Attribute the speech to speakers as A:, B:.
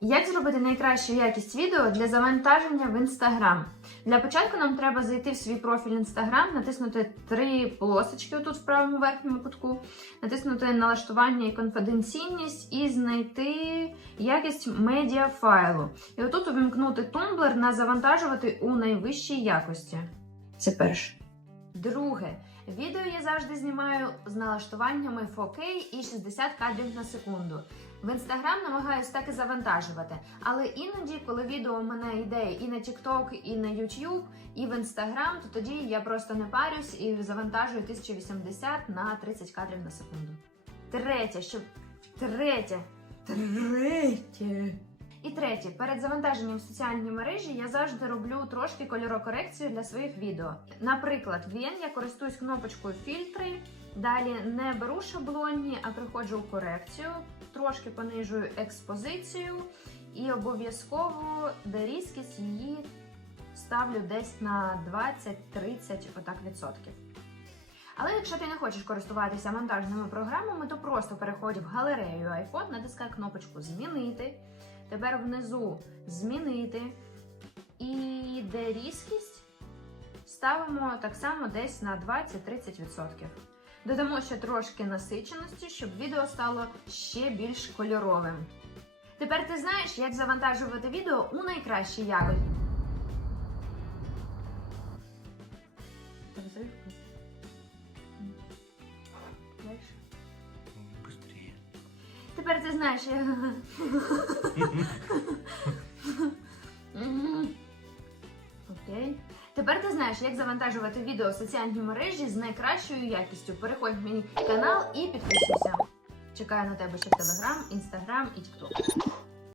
A: Як зробити найкращу якість відео для завантаження в Instagram? Для початку нам треба зайти в свій профіль Instagram, натиснути три полосочки тут в правому верхньому кутку, натиснути налаштування і конфіденційність і знайти якість медіа файлу. І отут увімкнути тумблер на завантажувати у найвищій якості. Це перше. Друге. Відео я завжди знімаю з налаштуваннями 4K і 60 кадрів на секунду. В інстаграм намагаюсь так і завантажувати, але іноді, коли відео у мене йде і на TikTok, і на YouTube, і в інстаграм, то тоді я просто не парюсь і завантажую 1080 на 30 кадрів на секунду. Третє, щоб третє. Третє. І третє, перед завантаженням в соціальні мережі я завжди роблю трошки кольорокорекцію для своїх відео. Наприклад, в Yen я користуюсь кнопочкою фільтри, далі не беру шаблонні, а приходжу у корекцію, трошки понижую експозицію і обов'язково де різкість її ставлю десь на 20-30 отак відсотків. Але якщо ти не хочеш користуватися монтажними програмами, то просто переходь в галерею iPhone, натискай кнопочку Змінити. Тепер внизу змінити. І де різкість ставимо так само десь на 20-30%. Додамо ще трошки насиченості, щоб відео стало ще більш кольоровим. Тепер ти знаєш, як завантажувати відео у найкращій якості. Тепер ти знаєш, Окей. Тепер ти знаєш, як завантажувати відео в соціальні мережі з найкращою якістю. Переходь в мій канал і підписуйся. Чекаю на тебе ще в Телеграм, Інстаграм і Тікток.